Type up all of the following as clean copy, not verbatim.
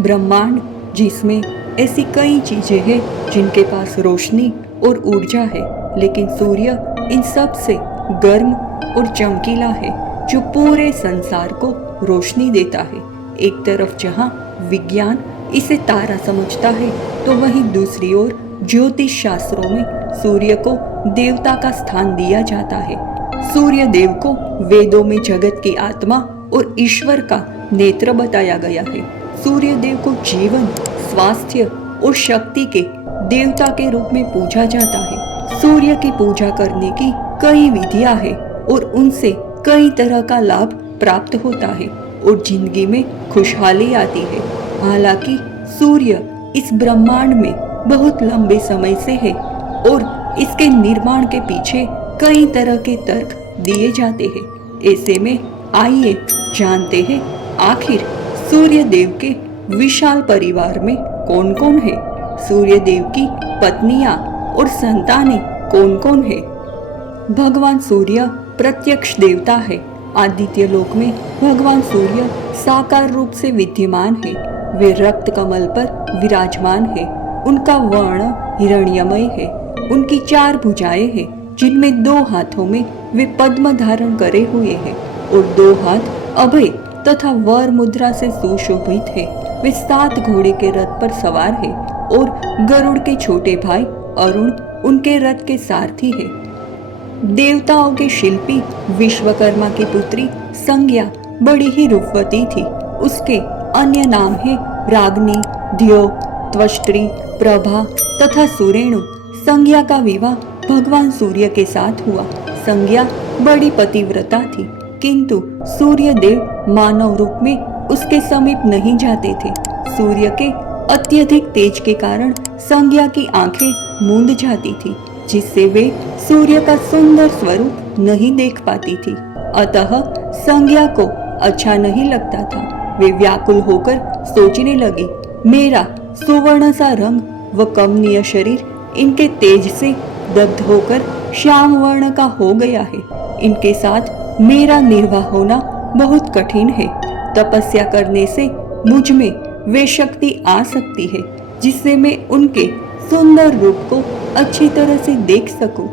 ब्रह्मांड जिसमें ऐसी कई चीजें हैं जिनके पास रोशनी और ऊर्जा है, लेकिन सूर्य इन सब से गर्म और चमकीला है, जो पूरे संसार को रोशनी देता है। एक तरफ जहाँ विज्ञान इसे तारा समझता है, तो वहीं दूसरी ओर ज्योतिष शास्त्रों में सूर्य को देवता का स्थान दिया जाता है। सूर्य देव को वेदों में जगत की आत्मा और ईश्वर का नेत्र बताया गया है। सूर्य देव को जीवन, स्वास्थ्य और शक्ति के देवता के रूप में पूजा जाता है। सूर्य की पूजा करने की कई विधियां हैं और उनसे कई तरह का लाभ प्राप्त होता है और जिंदगी में खुशहाली आती है। हालांकि सूर्य इस ब्रह्मांड में बहुत लंबे समय से है और इसके निर्माण के पीछे कई तरह के तर्क दिए जाते हैं। ऐसे में आइए जानते हैं आखिर सूर्य देव के विशाल परिवार में कौन कौन है, सूर्य देव की पत्नियां और संतानें कौन कौन है। भगवान सूर्य प्रत्यक्ष देवता है। आदित्य लोक में भगवान सूर्य साकार रूप से विद्यमान है। वे रक्त कमल पर विराजमान है। उनका वर्ण हिरण्यमय है। उनकी 4 भुजाएं हैं, जिनमें 2 हाथों में वे पद्म धारण करे हुए हैं और 2 हाथ अभय तथा वर मुद्रा से सुशोभित है। वे 7 घोड़े के रथ पर सवार है और गरुड़ के छोटे भाई अरुण उनके रथ के सारथी है। देवताओं के शिल्पी विश्वकर्मा की पुत्री संज्ञा बड़ी ही रूपवती थी। उसके अन्य नाम है रागनी, ध्यो, त्वष्ट्री, प्रभा तथा सुरेणु। संज्ञा का विवाह भगवान सूर्य के साथ हुआ। संज्ञा बड़ी पतिव्रता थी, किंतु सूर्य देव मानव रूप में उसके समीप नहीं जाते थे। सूर्य के अत्यधिक तेज के कारण संज्ञा की आंखें मूंद जाती थी, जिससे वे सूर्य का सुंदर स्वरूप नहीं देख पाती थी। अतः संज्ञा को अच्छा नहीं लगता था। वे व्याकुल होकर सोचने लगी, मेरा सुवर्ण सा रंग व कमनीय शरीर इनके तेज से दग्ध होकर श्याम वर्ण का हो गया है। इनके साथ मेरा निर्वाह होना बहुत कठिन है। तपस्या करने से मुझ में वे शक्ति आ सकती है, जिससे मैं उनके सुंदर रूप को अच्छी तरह से देख सकूं।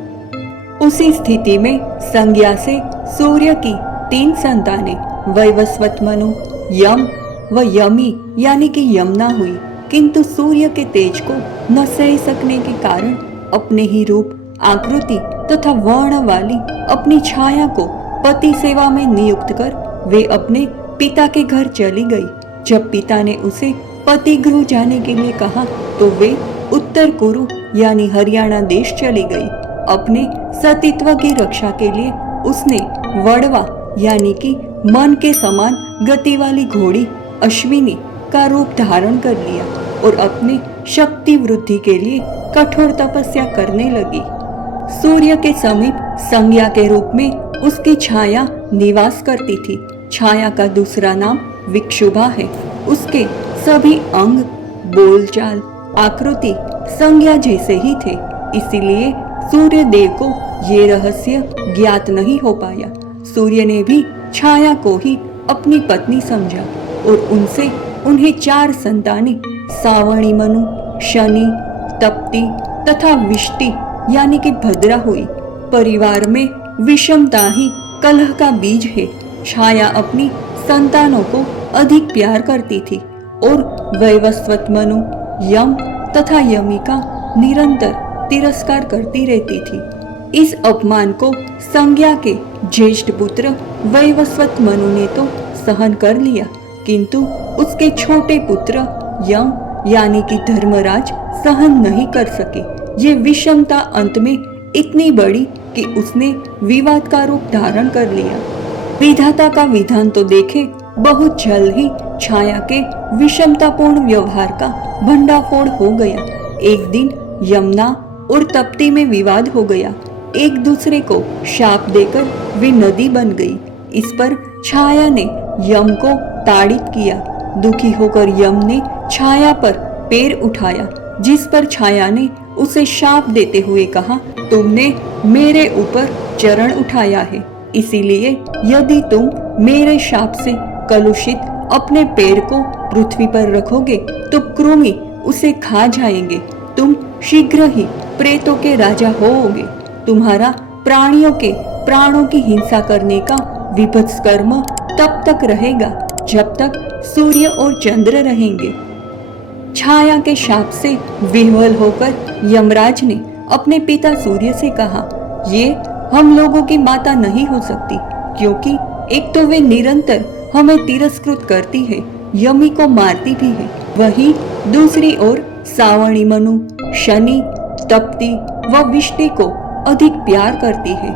उसी स्थिति में संज्ञा से सूर्य की 3 संतानें वैवस्वत मनु, यम व यमी यानी कि यमुना हुई, किंतु सूर्य के तेज को न सह सकने के कारण अपने ही रूप, आकृति तथा वर्ण वाली अपनी छाया को पति सेवा में नियुक्त कर वे अपने पिता के घर चली गई। जब पिता ने उसे पति गृह जाने के लिए कहा, तो वे उत्तर कुरु यानी हरियाणा देश चली गई। अपने सतीत्व की रक्षा के लिए उसने वड़वा यानी कि मन के समान गति वाली घोड़ी अश्विनी का रूप धारण कर लिया और अपने शक्ति वृद्धि के लिए कठोर तपस्या करने लगी। सूर्य के समीप संज्ञा के रूप में उसकी छाया निवास करती थी। छाया का दूसरा नाम विक्षुभा है। उसके सभी अंग, बोलचाल, आकृति संज्ञा जैसे ही थे, इसीलिए सूर्य देव को ये रहस्य ज्ञात नहीं हो पाया। सूर्य ने भी छाया को ही अपनी पत्नी समझा और उनसे उन्हें 4 संतानें सावणी मनु, शनि, तप्ती तथा विष्टि यानी कि भद्रा हुई। परिवार में विषमता ही कलह का बीज है। छाया अपनी संतानों को अधिक प्यार करती थी और वैवस्वत मनु, यम तथा यमी का निरंतर तिरस्कार करती रहती थी। इस अपमान को संज्ञा के ज्येष्ठ पुत्र वैवस्वत मनु ने तो सहन कर लिया, किंतु उसके छोटे पुत्र यम यानी कि धर्मराज सहन नहीं कर सके। ये विषमता अंत में इतनी बढ़ी कि उसने विवाद का रूप धारण कर लिया। विधाता का विधान तो देखे, बहुत जल्द ही छाया के विषमतापूर्ण व्यवहार का भंडाफोड़ हो गया। एक दिन यमुना और तप्ती में विवाद हो गया। एक दूसरे को शाप देकर वे नदी बन गई। इस पर छाया ने यम को ताड़ित किया। दुखी होकर यम ने छाया पर पैर उठाया, जिस पर छाया ने उसे शाप देते हुए कहा, तुमने मेरे ऊपर चरण उठाया है, इसीलिए यदि तुम मेरे शाप से कलुषित अपने पैर को पृथ्वी पर रखोगे तो कृमि उसे खा जाएंगे। तुम शीघ्र ही प्रेतों के राजा होोगे। तुम्हारा प्राणियों के प्राणों की हिंसा करने का विभत्स कर्म तब तक रहेगा जब तक सूर्य और चंद्र रहेंगे। छाया के शाप से विह्वल होकर यमराज ने अपने पिता सूर्य से कहा, ये हम लोगों की माता नहीं हो सकती, क्योंकि एक तो वे निरंतर हमें तिरस्कृत करती है, यमी को मारती भी है, वहीं दूसरी ओर सावणी मनु, शनि, तप्ती व विष्णु को अधिक प्यार करती है।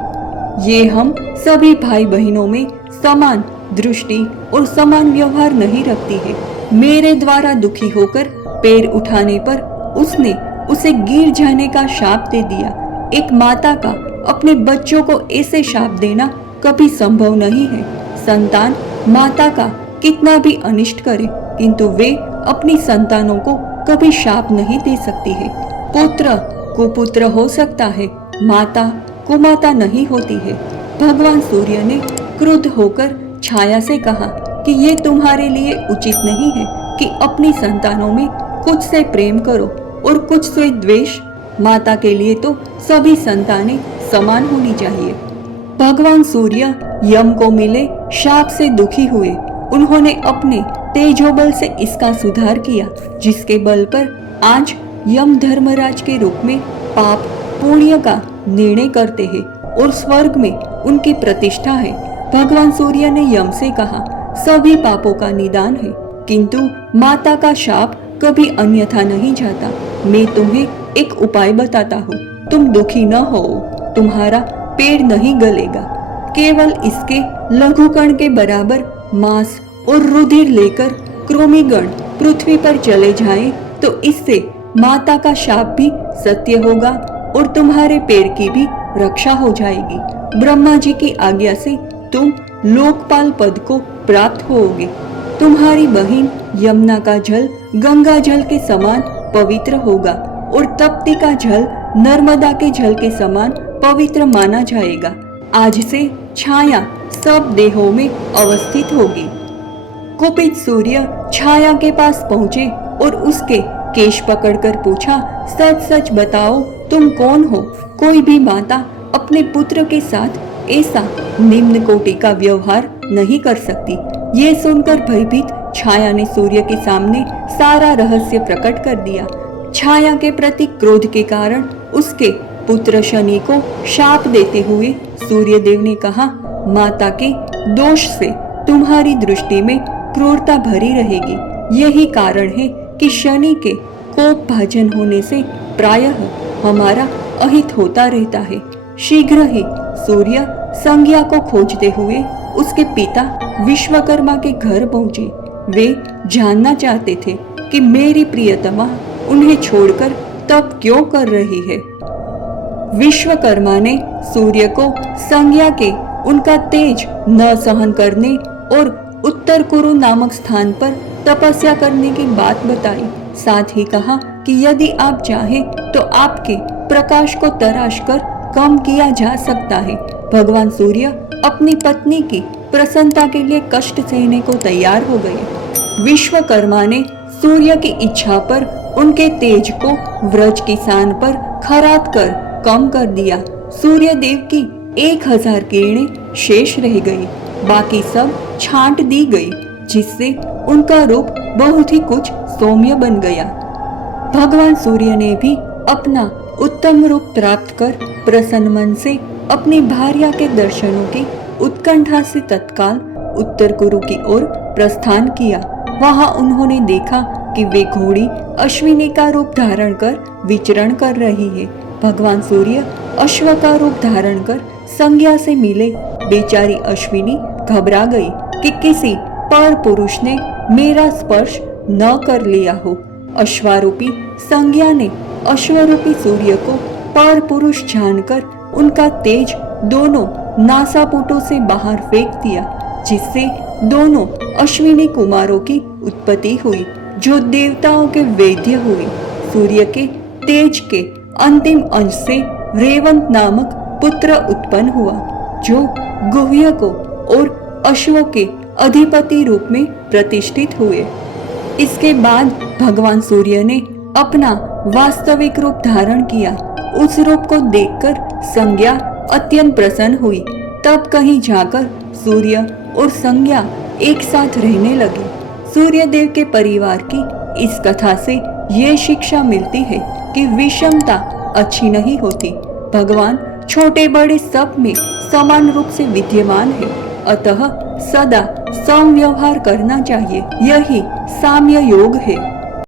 ये हम सभी भाई बहनों में समान दृष्टि और समान व्यवहार नहीं रखती है। मेरे द्वारा दुखी होकर पैर उठाने पर उसने उसे गिर जाने का शाप दे दिया। एक माता का अपने बच्चों को ऐसे शाप देना कभी संभव नहीं है। संतान माता का कितना भी अनिष्ट करे, किंतु वे अपनी संतानों को कभी शाप नहीं दे सकती है। पुत्र कुपुत्र हो सकता है, माता कुमाता नहीं होती है। भगवान सूर्य ने क्रुद्ध होकर छाया से कहा कि ये तुम्हारे लिए उचित नहीं है कि अपनी संतानों में कुछ से प्रेम करो और कुछ से द्वेष। माता के लिए तो सभी संतानें समान होनी चाहिए। भगवान सूर्य यम को मिले शाप से दुखी हुए। उन्होंने अपने तेजोबल से इसका सुधार किया, जिसके बल पर आज यम धर्मराज के रूप में पाप पुण्य का निर्णय करते हैं और स्वर्ग में उनकी प्रतिष्ठा है। भगवान सूर्य ने यम से कहा, सभी पापों का निदान है, किंतु माता का शाप कभी अन्यथा नहीं जाता। मैं तुम्हें एक उपाय बताता हूँ, तुम दुखी न हो, तुम्हारा पेड़ नहीं गलेगा। केवल इसके लघुकण के बराबर मांस और रुधिर लेकर कृमिगण पृथ्वी पर चले जाएं, तो इससे माता का शाप भी सत्य होगा और तुम्हारे पेड़ की भी रक्षा हो जाएगी। ब्रह्मा जी की आज्ञा से तुम लोकपाल पद को प्राप्त होोगे। तुम्हारी बहन यमुना का जल गंगा जल के समान पवित्र होगा और तप्ती का जल नर्मदा के जल के समान पवित्र माना जाएगा। आज से छाया सब देहों में अवस्थित होगी। कुपित सूर्य छाया के पास पहुँचे और उसके केश पकड़कर पूछा, सच सच बताओ, तुम कौन हो? कोई भी माता अपने पुत्र के साथ ऐसा निम्न कोटि का व्यवहार नहीं कर सकती। ये सुनकर भयभीत छाया ने सूर्य के सामने सारा रहस्य प्रकट कर दिया। छाया के प्रति क्रोध के कारण उसके पुत्र शनि को शाप देते हुए सूर्यदेव ने कहा, माता के दोष से तुम्हारी दृष्टि में क्रूरता भरी रहेगी। यही कारण है कि शनि के कोप भाजन होने से प्रायः हमारा अहित होता रहता है। शीघ्र ही सूर्य संज्ञा को खोजते हुए उसके पिता विश्वकर्मा के घर पहुंचे। वे जानना चाहते थे कि मेरी प्रियतमा उन्हें छोड़कर तप क्यों कर रही है। विश्वकर्मा ने सूर्य को संज्ञा के उनका तेज न सहन करने और उत्तर कुरु नामक स्थान पर तपस्या करने की बात बताई। साथ ही कहा कि यदि आप चाहें तो आपके प्रकाश को तराश कर कम किया जा सकता है। भगवान सूर्य अपनी पत्नी की प्रसन्नता के लिए कष्ट सहने को तैयार हो गए। विश्वकर्मा ने सूर्य की इच्छा पर उनके तेज को व्रज की सान पर खराद कर कम कर दिया। सूर्य देव की 1000 किरणें शेष रह गई, बाकी सब छांट दी गई, जिससे उनका रूप बहुत ही कुछ सौम्य बन गया। भगवान सूर्य ने भी अपना उत्तम रूप प्राप्त कर प्रसन्न मन से अपनी भार्या के दर्शनों की उत्कंठा से तत्काल उत्तर कुरु की ओर प्रस्थान किया। वहां उन्होंने देखा कि वे घोड़ी अश्विनी का रूप धारण कर विचरण कर रही है। भगवान सूर्य अश्व का रूप धारण कर संज्ञा से मिले। बेचारी अश्विनी घबरा गई कि किसी पर पुरुष ने मेरा स्पर्श न कर लिया हो। अश्वारूपी संज्ञा ने अश्वरूपी सूर्य को पर पुरुष जानकर उनका तेज दोनों नासापुटों से बाहर फेंक दिया, जिससे दोनों अश्विनी कुमारों की उत्पत्ति हुई, जो देवताओं के वेद्य हुए। सूर्य के तेज के अंतिम अंश से रेवंत नामक पुत्र उत्पन्न हुआ, जो गुह्य को और अश्वों के अधिपति रूप में प्रतिष्ठित हुए। इसके बाद भगवान सूर्य ने अपना वास्तविक रूप धारण किया। उस रूप को देखकर संज्ञा अत्यंत प्रसन्न हुई। तब कहीं जाकर सूर्य और संज्ञा एक साथ रहने लगे। सूर्य देव के परिवार की इस कथा से ये शिक्षा मिलती है कि विषमता अच्छी नहीं होती। भगवान छोटे बड़े सब में समान रूप से विद्यमान है, अतः सदा सम व्यवहार करना चाहिए। यही साम्य योग है।